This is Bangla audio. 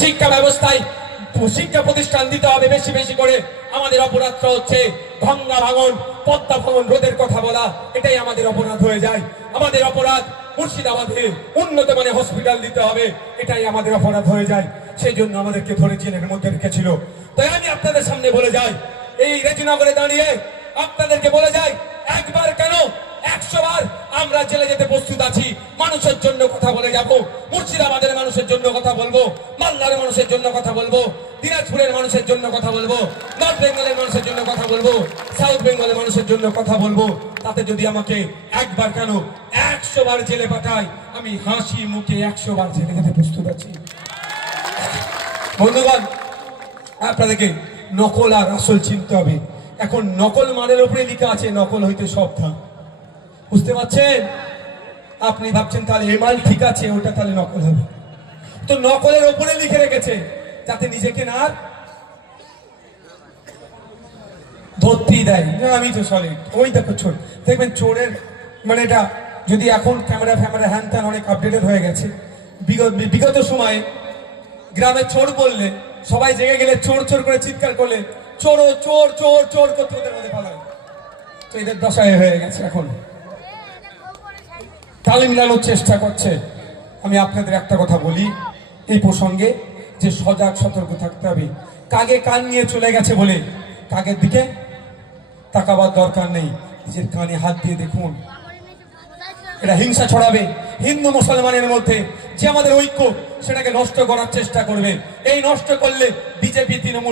শিক্ষা ব্যবস্থায় শিক্ষা প্রতিষ্ঠান দিতে হবে বেশি বেশি করে। আমাদের অপরাধটা হচ্ছে গঙ্গা ভাঙন, পদ্মা ভাঙন রোধের কথা বলা, এটাই আমাদের অপরাধ হয়ে যায়। আমাদের অপরাধ মুর্শিদাবাদে উন্নত মানের হসপিটাল দিতে হবে, এটাই আমাদের অপরাধ হয়ে যায়। সেই জন্য আমাদেরকে ধরে জেলের মধ্যে রেখেছিল। তাই আমি আপনাদের সামনে বলে যাই, এই রেজিনগরে দাঁড়িয়ে আপনাদেরকে বলে যাই, একবার কেন 100 বার আমরা জেলে যেতে প্রস্তুত আছি। মানুষের জন্য কথা বলে যাব, মুর্শিদাবাদের মানুষের জন্য কথা বলবো, মালদার মানুষের জন্য কথা বলবো, দিনাজপুরের মানুষের জন্য কথা বলবো, নর্থ বেঙ্গলের মানুষের জন্য কথা বলবো, সাউথ বেঙ্গলের মানুষের জন্য কথা বলবো। তাতে যদি আমাকে একবার কেন 100 বার জেলে পাঠায়, আমি হাসি মুখে 100 বার জেলে যেতে প্রস্তুত আছি। বন্ধুগণ, আপনাদেরকে নকল আর আসল চিনতে হবে। এখন নকল মানের উপরে লেখা আছে নকল হইতে সাবধান, বুঝতে পারছেন? আপনি ভাবছেন তাহলে এই মাল ঠিক আছে, ওটা তাহলে নকল হবে। তো নকলের উপরে লিখে রেখেছে যাতে নিজেকে না ধরতেই দেয়। আমি তো সলিড, ওই দেখো চোর, দেখবেন চোরের মানে এটা যদি এখন ক্যামেরা হ্যান ত্যান অনেক আপডেটেড হয়ে গেছে। বিগত সময়ে গ্রামে চোর বললে সবাই জেগে গেলে চোর চোর করে চিৎকার করলে চোর চোর চোর চোর করতে ওদের মধ্যে পালায়। তো এদের দশায় হয়ে গেছে, এখন তালে মিলানোর চেষ্টা করছে। আমি আপনাদের একটা কথা বলি এই প্রসঙ্গে, যে সজাগ সতর্ক থাকতে হবে। কাগে কান নিয়ে চলে গেছে বলে কাগের দিকে তাকাবার দরকার নেই, নিজের কানে হাত দিয়ে দেখুন। এটা হিংসা ছড়াবে হিন্দু মুসলমানের মধ্যে, যে আমাদের ঐক্য সেটাকে নষ্ট করার চেষ্টা করবে। এই নষ্ট করলে বিজেপি তৃণমূল